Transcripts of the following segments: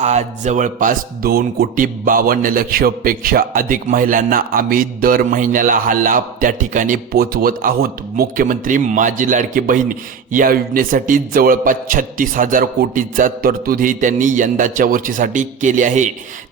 आज जवळपास 2,52,00,000पेक्षा अधिक महिलांना आम्ही दर महिन्याला हा लाभ त्या ठिकाणी पोचवत आहोत। मुख्यमंत्री माझी लाडकी बहीण या योजनेसाठी जवळपास 36,000 कोटीचा तरतूदही त्यांनी यंदाच्या वर्षीसाठी केली आहे।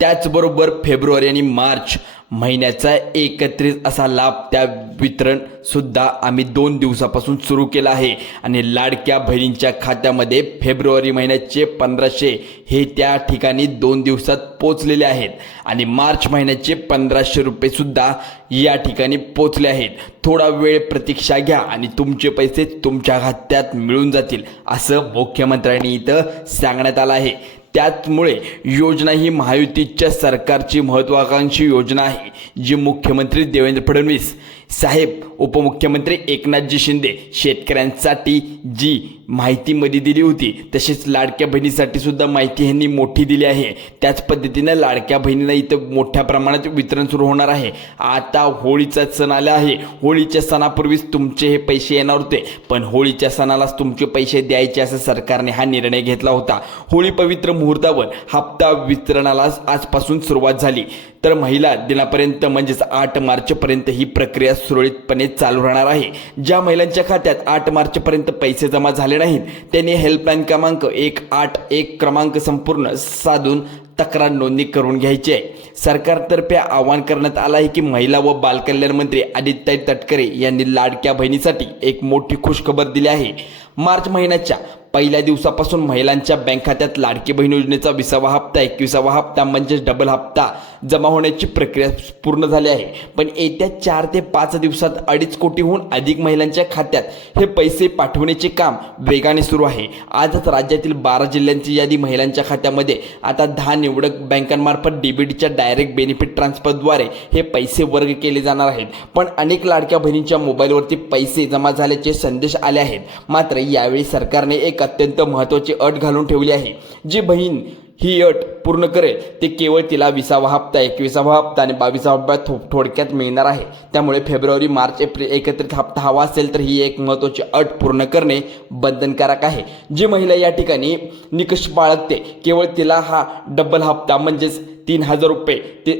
त्याचबरोबर फेब्रुवारी आणि मार्च महिन्याचा एकत्रित असा लाभ त्या वितरण सुद्धा आम्ही 2 दिवसापासून सुरू केला आहे आणि लाडक्या बहिणींच्या खात्यामध्ये फेब्रुवारी महिन्याचे 1500 हे त्या ठिकाणी 2 दिवसात पोचलेले आहेत आणि मार्च महिन्याचे 1500 रुपये सुद्धा या ठिकाणी पोचले आहेत। थोडा वेळ प्रतीक्षा घ्या आणि तुमचे पैसे तुमच्या खात्यात मिळून जातील असं मुख्यमंत्र्यांनी इथं सांगण्यात आलं आहे। त्यामुळे योजना ही महायुतीच्या सरकारची महत्त्वाकांक्षी योजना आहे जी मुख्यमंत्री देवेंद्र फडणवीस साहेब, उपमुख्यमंत्री एकनाथजी शिंदे शेतकऱ्यांसाठी जी माहिती मध्ये दिली होती तसेच लाडक्या बहिणीसाठी सुद्धा माहिती यांनी मोठी दिली आहे। त्याच पद्धतीने लाडक्या बहिणींना इथं मोठ्या प्रमाणात वितरण सुरू होणार आहे। आता होळीचा सण आला आहे, होळीच्या सणापूर्वीच तुमचे हे पैसे येणार होते, पण होळीच्या सणालाच तुमचे पैसे द्यायचे असं सरकारने हा निर्णय घेतला होता। होळी पवित्र मुहूर्तावर हप्ता वितरणाला आजपासून सुरुवात झाली तर महिला दिनापर्यंत म्हणजेच 8 मार्चपर्यंत ही प्रक्रिया सुरळीतपणे चालू राहणार आहे। ज्या महिलांच्या खात्यात 8 मार्चपर्यंत पैसे जमा झाले नाहीत त्यांनी हेल्पलाईन क्रमांक 181 क्रमांक संपूर्ण साधून तक्रार नोंदणी करून घ्यायची आहे। सरकारतर्फे आवाहन करण्यात आलं आहे की महिला व बालकल्याण मंत्री आदित्यताई तटकरे यांनी लाडक्या बहिणीसाठी एक मोठी खुशखबर दिली आहे। मार्च महिन्याच्या पहिल्या दिवसापासून महिलांच्या बँक खात्यात लाडकी बहीण योजनेचा 20वा हप्ता 21वा हप्ता म्हणजेच डबल हप्ता जमा होण्याची प्रक्रिया पूर्ण झाली आहे। पण येत्या 4 ते 5 दिवसात 2.5 कोटीहून अधिक महिलांच्या खात्यात हे पैसे पाठवण्याचे काम वेगाने सुरू आहे। आजच राज्यातील 12 जिल्ह्यांची यादी महिलांच्या खात्यामध्ये आता 10 निवडक बँकांमार्फत डीबीटीच्या डायरेक्ट बेनिफिट ट्रान्सफरद्वारे हे पैसे वर्ग केले जाणार आहेत। पण अनेक लाडक्या बहिणींच्या मोबाईलवरती पैसे जमा झाल्याचे संदेश आले आहेत। मात्र यावेळी सरकारने एक अत्यंत महत्त्वाची अट घालून ठेवली आहे। जी बहीण ही अट पूर्ण करेल ते केवळ तिला 20वा हप्ता 21वा हप्ता आणि 22वा हप्ता थोडक्यात मिळणार आहे। त्यामुळे फेब्रुवारी मार्च एप्रिल एकत्रित हप्ता हवा असेल तर ही एक महत्त्वाची अट पूर्ण करणे बंधनकारक आहे। जी महिला या ठिकाणी निकष बाळगते केवळ तिला हा डबल हप्ता म्हणजेच 3,000 रुपये ते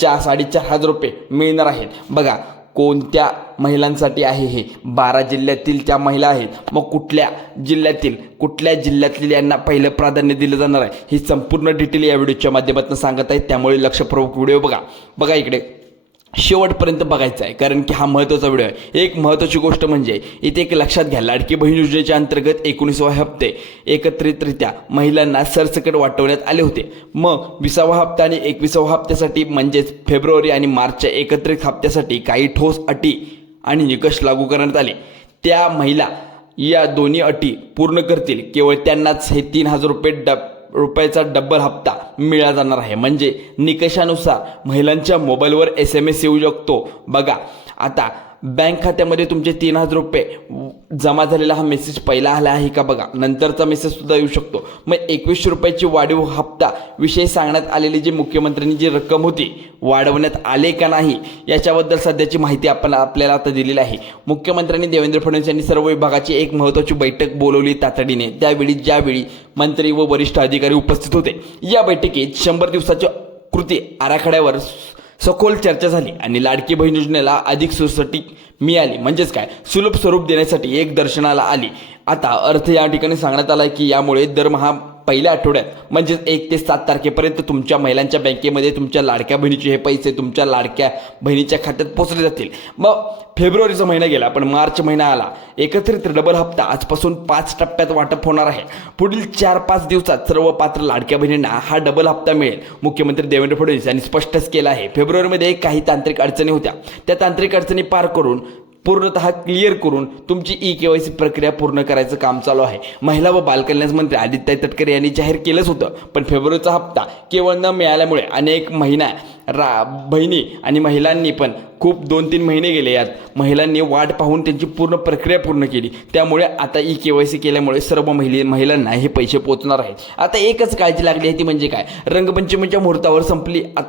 4,500 रुपये मिळणार आहेत। बघा कोणत्या महिलांसाठी आहे हे 12 जिल्ह्यातील त्या महिला आहेत। मग कुठल्या जिल्ह्यातील यांना पहिलं प्राधान्य दिलं जाणार आहे ही संपूर्ण डिटेल या व्हिडिओच्या माध्यमातून सांगत आहे। त्यामुळे लक्षपूर्वक व्हिडिओ बघा इकडे शेवटपर्यंत बघायचं आहे कारण की हा महत्त्वाचा व्हिडिओ आहे। एक महत्त्वाची गोष्ट म्हणजे इथे एक लक्षात घ्या, लाडकी बहीण योजनेच्या अंतर्गत 19वे हप्ते एकत्रितरित्या महिलांना सरसकट वाटवण्यात आले होते। मग 20वा हप्ता आणि 21वा हप्त्यासाठी म्हणजेच फेब्रुवारी आणि मार्चच्या एकत्रित हप्त्यासाठी काही ठोस अटी आणि निकष लागू करण्यात आले। त्या महिला या दोन्ही अटी पूर्ण करतील केवळ त्यांनाच हे 3,000 रुपयाचा डबल हप्ता मिळाला जाणार आहे। म्हणजे निकषानुसार महिलांच्या मोबाईलवर SMS येऊ शकतो। बघा आता बँक खात्यामध्ये तुमचे 3,000 रुपये जमा झालेला हा मेसेज पहिला आला आहे का बघा, नंतरचा मेसेज सुद्धा येऊ शकतो। मग 2100 रुपयाची वाढीव हप्ता विषयी सांगण्यात आलेली जी मुख्यमंत्र्यांनी जी रक्कम होती वाढवण्यात आले का नाही याच्याबद्दल सध्याची माहिती आपल्याला आता दिलेली आहे। मुख्यमंत्र्यांनी देवेंद्र फडणवीस यांनी सर्व विभागाची एक महत्त्वाची बैठक बोलवली तातडीने। ज्यावेळी मंत्री व वरिष्ठ अधिकारी उपस्थित होते। या बैठकीत 100 दिवसाच्या कृती आराखड्यावर सखोल चर्चा झाली आणि लाडकी बहीण योजनेला अधिक सुरसटी मिळाली म्हणजेच काय सुलभ स्वरूप देण्यासाठी एक दर्शनाला आली। आता अर्थ या ठिकाणी सांगण्यात आला की यामुळे दरमहा पहिल्या आठवड्यात म्हणजेच 1 ते 7 तारखेपर्यंत तुमच्या महिलांच्या बँकेमध्ये तुमच्या लाडक्या बहिणीचे हे पैसे तुमच्या लाडक्या बहिणीच्या खात्यात पोचले जातील। मग फेब्रुवारीचा महिना गेला पण मार्च महिना आला। एकत्रित डबल हप्ता आजपासून 5 टप्प्यात वाटप होणार आहे। पुढील 4-5 दिवसात सर्व पात्र लाडक्या बहिणींना हा डबल हप्ता मिळेल। मुख्यमंत्री देवेंद्र फडणवीस यांनी स्पष्टच केलं आहे। फेब्रुवारीमध्ये काही तांत्रिक अडचणी होत्या, त्या तांत्रिक अडचणी पार करून पूर्णतः क्लिअर करून तुमची KYC प्रक्रिया पूर्ण करायचं काम चालू आहे। महिला व बालकल्याण मंत्री आदित्यताई तटकरे यांनी जाहीर केलंच होतं, पण फेब्रुवारीचा हप्ता केवळ न मिळाल्यामुळे अनेक बहिणी आणि महिलांनी पण खूप 2-3 महिने गेले यात महिलांनी वाट पाहून त्यांची पूर्ण प्रक्रिया पूर्ण केली. त्यामुळे आता KYC केल्यामुळे सर्व महिलांना हे पैसे पोहोचणार आहेत. आता एकच काळजी लागली आहे ती म्हणजे काय, रंगपंचमीच्या मुहूर्तावर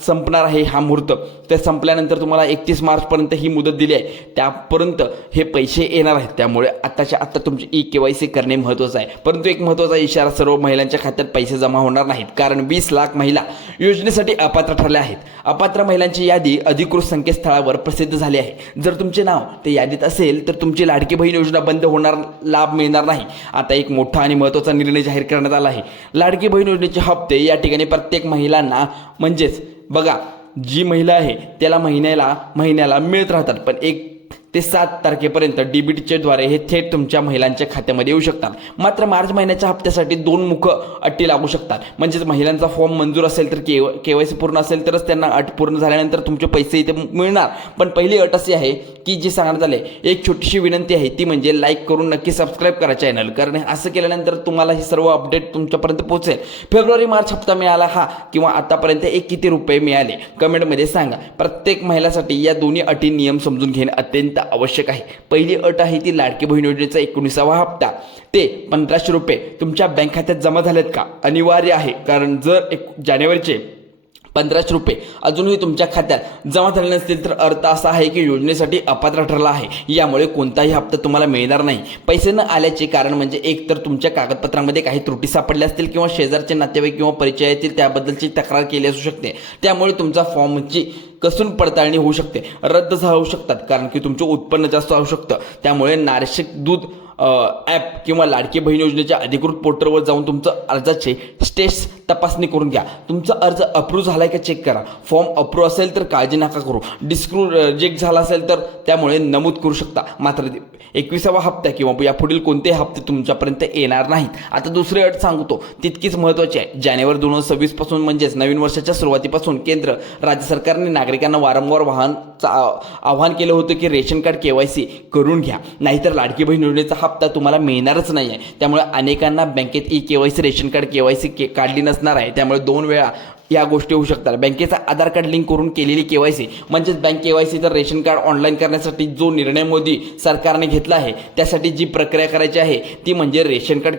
संपणार आहे हा मुहूर्त. तर संपल्यानंतर तुम्हाला 31 मार्चपर्यंत ही मुदत दिली आहे, त्यापर्यंत हे पैसे येणार आहेत. त्यामुळे आत्ताच्या आत्ता तुमची KYC करणे महत्त्वाचं आहे. परंतु एक महत्त्वाचा इशारा, सर्व महिलांच्या खात्यात पैसे जमा होणार नाहीत, कारण 20 लाख महिला योजनेसाठी अपात्र ठरल्या आहेत. अपात्र महिलांची यादी अधिकृत संकेतस्थळावर प्रसिद्ध झाली आहे. जर तुमचे नाव ते यादीत असेल तर तुमची लाडकी बहीण योजना बंद होणार, लाभ मिळणार नाही. आता एक मोठा आणि महत्त्वाचा निर्णय जाहीर करण्यात आला आहे. लाडकी बहीण योजनेचे हप्ते या ठिकाणी प्रत्येक महिलांना, म्हणजेच बघा, जी महिला आहे त्याला महिन्याला मिळत राहतात, पण 1 ते 7 तारखेपर्यंत DBT द्वारे हे थेट तुमच्या महिलांच्या खात्यामध्ये येऊ शकतात. मात्र मार्च महिन्याच्या हप्त्यासाठी 2 मुख्य अटी लागू शकतात. म्हणजेच महिलांचा फॉर्म मंजूर असेल तर KYC पूर्ण असेल तरच त्यांना अट पूर्ण झाल्यानंतर तुमचे पैसे इथे मिळणार. पण पहिली अट अशी आहे की जी सांगण्यात आले, एक छोटीशी विनंती आहे ती म्हणजे लाईक करून नक्की सबस्क्राईब करा चॅनल, कारण असं केल्यानंतर तुम्हाला हे सर्व अपडेट तुमच्यापर्यंत पोहोचेल. फेब्रुवारी-मार्च हप्ता मिळाला हा किंवा आतापर्यंत किती रुपये मिळाले कमेंटमध्ये सांगा. प्रत्येक महिलासाठी या दोन्ही अटी नियम समजून घेणे अत्यंत आवश्यक आहे. पहिली अट आहे ती लाडकी बहीण योजनेचा 19वा हप्ता ते 1500 रुपये तुमच्या बँक खात्यात जमा झालेत का, अनिवार्य आहे. कारण जर जानेवारीचे 1500 रुपये अजूनही तुमच्या खात्यात जमा झाले नसतील तर अर्थ असा आहे की योजनेसाठी अपात्र ठरला आहे. यामुळे कोणताही हप्ता तुम्हाला मिळणार नाही. पैसे न आल्याचे कारण म्हणजे एक तर तुमच्या कागदपत्रांमध्ये काही त्रुटी सापडल्या असतील किंवा शेजारचे नातेवाईक किंवा परिचयातील त्याबद्दलची तक्रार केली असू शकते. त्यामुळे तुमचा फॉर्मची कसून पडताळणी होऊ शकते, रद्द होऊ शकतात, कारण की तुमचं उत्पन्न जास्त असू शकतं. त्यामुळे नारिशिक दूध ॲप किंवा लाडकी बहीण योजनेच्या अधिकृत पोर्टलवर जाऊन तुमचं अर्जाचे स्टेटस तपासणी करून घ्या. तुमचा अर्ज अप्रूव्ह झाला आहे का चेक करा. फॉर्म अप्रूव्ह असेल तर काळजी नका करू, रिजेक्ट झाला असेल तर त्यामुळे नमूद करू शकता. मात्र 21वा हप्ता किंवा यापुढील कोणतेही हप्ते तुमच्यापर्यंत येणार नाहीत. आता दुसरी अट सांगतो, तितकीच महत्त्वाची आहे. जानेवारी 2026 पासून म्हणजेच नवीन वर्षाच्या सुरुवातीपासून केंद्र राज्य सरकारने नागरिकांना वारंवार आवाहन केलं होतं की रेशन कार्ड KYC करून घ्या, नाहीतर लाडकी बहीण योजनेचा हप्ता तुम्हाला मिळणारच नाही आहे. त्यामुळे अनेकांना बँकेत KYC रेशन कार्ड KYC काढली नसणार आहे. त्यामुळे 2 वेळा या गोष्टी होऊ शकतात. बँकेचा आधार कार्ड लिंक करून केलेली KYC म्हणजेच बँक KYC तर रेशन कार्ड ऑनलाईन करण्यासाठी जो निर्णय मोदी सरकारने घेतला आहे त्यासाठी जी प्रक्रिया करायची आहे ती म्हणजे रेशन कार्ड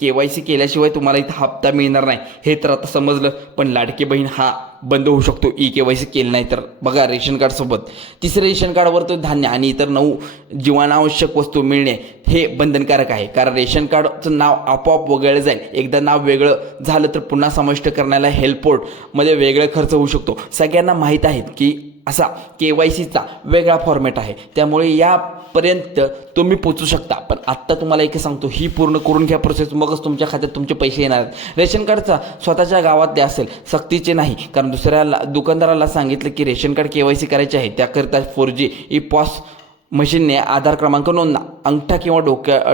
KYC केल्याशिवाय तुम्हाला इथं हप्ता मिळणार नाही. हे तर आता समजलं, पण लाडकी बहीण हा बंद होऊ शकतो KYC केलं नाही तर. बघा, रेशन कार्डसोबत तिसऱ्या रेशन कार्डवर तो धान्य आणि इतर 9 जीवनावश्यक वस्तू मिळणे हे बंधनकारक आहे, कारण रेशन कार्डचं नाव आपोआप वगळलं जाईल. एकदा नाव वेगळं झालं तर पुन्हा समाविष्ट करण्याला हेल्पपोर्टमध्ये वेगळे खर्च होऊ शकतो. सगळ्यांना माहीत आहे की असा KYCचा वेगळा फॉर्मॅट आहे, त्यामुळे यापर्यंत तुम्ही पोचू शकता. पण आत्ता तुम्हाला एक सांगतो, ही पूर्ण करून घ्या प्रोसेस, मगच तुमच्या खात्यात तुमचे पैसे येणार आहेत. रेशन कार्डचा स्वतःच्या गावात द्या असेल, सक्तीचे नाही, कारण दुसऱ्याला दुकानदाराला सांगितलं की रेशन कार्ड KYC करायचे आहे, त्याकरिता 4G ई-पॉस मशीनने आधार क्रमांक नोंदवा, अंगठा किंवा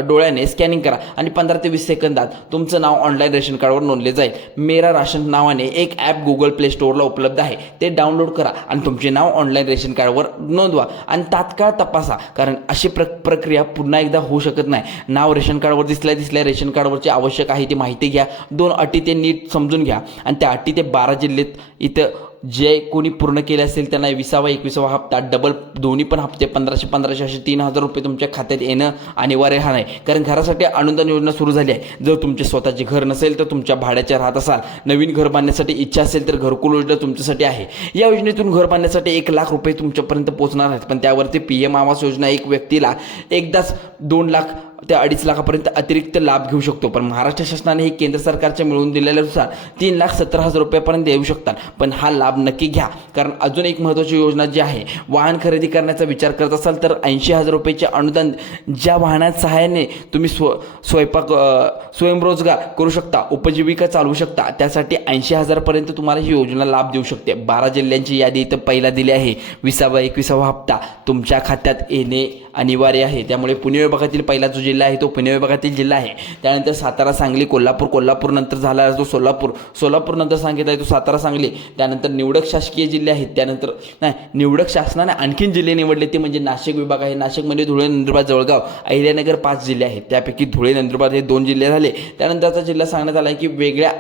डोळ्याने स्कॅनिंग करा आणि 15 ते 20 सेकंदात तुमचं नाव ऑनलाईन रेशन कार्डवर नोंदले जाईल. मेरा राशन नावाने एक ॲप गुगल प्ले स्टोअरला उपलब्ध आहे, ते डाउनलोड करा आणि तुमचे नाव ऑनलाईन रेशन कार्डवर नोंदवा आणि तात्काळ तपासा, कारण अशी प्रक्रिया पुन्हा एकदा होऊ शकत नाही. नाव रेशन कार्डवर दिसल्या रेशन कार्डवरची आवश्यक आहे ती माहिती घ्या. 2 अटी ते नीट समजून घ्या आणि त्या अटी ते 12 जिल्ह्यात इथं जे कोणी पूर्ण केले असेल त्यांना 20वा 21वा हप्ता डबल दोन्ही पण हप्ते 1500 असे 3000 रुपये तुमच्या खात्यात येणं अनिवार्य आहे. कारण घरासाठी अनुदान योजना सुरू झाली आहे. जर तुमचे स्वतःचे घर नसेल तर तुमच्या भाड्याच्या राहत असाल, नवीन घर बांधण्यासाठी इच्छा असेल तर घरकुल योजना तुमच्यासाठी आहे. या योजनेतून घर बांधण्यासाठी 1 लाख रुपये तुमच्यापर्यंत पोहोचणार आहेत, पण त्यावरती PM आवास योजना एक व्यक्तीला एकदाच 2 लाख ते 2.5 लाखापर्यंत अतिरिक्त लाभ घेऊ शकतो. पण महाराष्ट्र शासनाने हे केंद्र सरकारच्या मिळवून दिलेल्यानुसार 3,70,000 रुपयापर्यंत देऊ शकतात. पण हा लाभ नक्की घ्या, कारण अजून एक महत्त्वाची योजना जी आहे, वाहन खरेदी करण्याचा विचार करत असाल तर 80,000 रुपयाचे अनुदान ज्या वाहनाच्या सहाय्याने तुम्ही स्वयंरोजगार करू शकता, उपजीविका चालवू शकता, त्यासाठी 80,000 पर्यंत तुम्हाला ही योजना लाभ देऊ शकते. 12 जिल्ह्यांची यादी इथं पहिला दिली आहे. 20वा 21वा हप्ता तुमच्या खात्यात येणे अनिवार्य आहे. त्यामुळे पुणे विभागातील पहिला जो जिल्हा आहे तो पुणे विभागातील जिल्हा आहे. त्यानंतर सातारा, सांगली, कोल्हापूर नंतर झाला तो सोलापूर नंतर सांगितलं आहे तो सातारा, सांगली. त्यानंतर निवडक शासकीय जिल्हे आहेत. त्यानंतर निवडक शासनाने आणखीन जिल्हे निवडले ते म्हणजे नाशिक विभाग आहे. नाशिकमध्ये धुळे, नंदुरबार, जळगाव, अहिल्यानगर 5 जिल्हे आहेत. त्यापैकी धुळे, नंदुरबार हे 2 जिल्हे झाले. त्यानंतरचा जिल्हा सांगण्यात आला आहे की वेगळ्या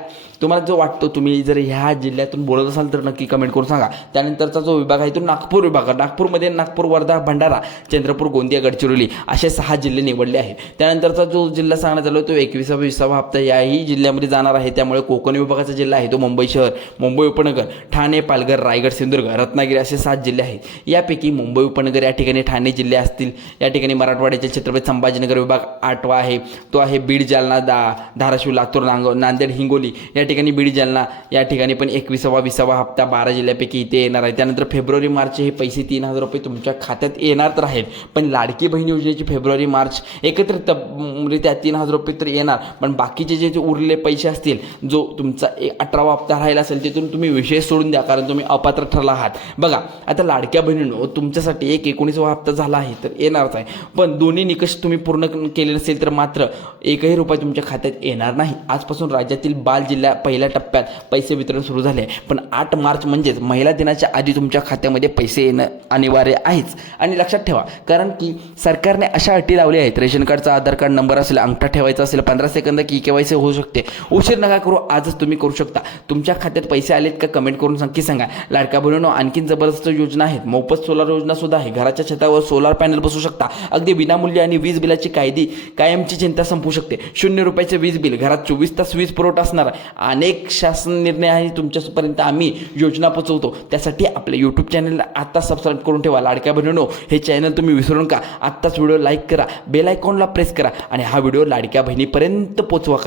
तुम्हाला जो वाटतो तुम्ही जर ह्या जिल्ह्यातून बोलत असाल तर नक्की कमेंट करून सांगा. त्यानंतरचा जो विभाग आहे तो नागपूर विभाग. नागपूरमध्ये नागपूर, वर्धा, भंडारा, चंद्रपूर, गोंदिया, गडचिरोली असे 6 जिल्हे निवडले आहेत. त्यानंतरचा जो जिल्हा सांगण्यात आला तो 21वा हप्ता याही जिल्ह्यामध्ये जाणार आहे. त्यामुळे कोकण विभागाचा जिल्हा आहे तो मुंबई शहर, मुंबई उपनगर, ठाणे, पालघर, रायगड, सिंधुदुर्ग, रत्नागिरी असे 7 जिल्हे आहेत. यापैकी मुंबई उपनगर या ठिकाणी ठाणे जिल्हे असतील. या ठिकाणी मराठवाड्याचे छत्रपती संभाजीनगर विभाग 8वा आहे. तो आहे बीड, जालना, धाराशिव, लातूर, नांदेड, हिंगोली. या ठिकाणी बीड, जालना या ठिकाणी पण 21वा हप्ता 12 जिल्ह्यापैकी इथे येणार आहे. त्यानंतर फेब्रुवारी, मार्च हे पैसे 3000 रुपये तुमच्या खात्यात येणार तर आहेत. पण लाडकी बहीण योजनेची फेब्रुवारी, मार्च एकत्रितरित्या 3000 रुपये तर येणार. पण बाकीचे जे उरलेले पैसे असतील, जो तुमचा 18वा हप्ता राहिला असेल तिथून तुम्ही विषय सोडून द्या, कारण तुम्ही अपात्र ठरला आहात. बघा आता लाडक्या बहिणींनो तुमच्यासाठी 19वा हप्ता झाला आहे तर येणारच आहे. पण दोन्ही निकष तुम्ही पूर्ण केले नसेल तर मात्र 1ही रुपया तुमच्या खात्यात येणार नाही. आजपासून राज्यातील बाल जिल्हा पहिल्या टप्प्यात पैसे वितरण सुरू झाले. पण 8 मार्च म्हणजेच महिला दिनाच्या आधी तुमच्या खात्यामध्ये पैसे येणं अनिवार्य आहेच. आणि लक्षात ठेवा, कारण की सरकारने अशा अटी लावल्या आहेत, रेशन कार्डचा आधार कार्ड नंबर असेल, अंगठा ठेवायचा असेल, 15 सेकंद की KYC होऊ शकते. उशीर नका करू, आजच तुम्ही करू शकता. तुमच्या खात्यात पैसे आलेत का कमेंट करून नक्की सांगा. लाडक्या बहिणींनो आणखीन जबरदस्त योजना आहेत. मोफत सोलार योजना सुद्धा आहे. घराच्या छतावर सोलार पॅनल बसवू शकता अगदी विनामूल्य आणि वीज बिलाची कायमची चिंता संपू शकते. 0 रुपयाचे वीज बिल, घरात 24 तास वीज पुरवठा असणार. अनेक शासन निर्णय आहे तुमच्यापर्यंत आम्ही योजना पोहोचवतो. त्यासाठी आपल्या यूट्यूब चॅनलला आत्ता सबस्क्राईब करून ठेवा. लाडक्या बहिणींनो हे चॅनल तुम्ही विसरू नका. आत्ताच व्हिडिओ लाईक करा, बेल आयकॉनला प्रेस करा आणि हा व्हिडिओ लाडक्या बहिणीपर्यंत पोहोचवा.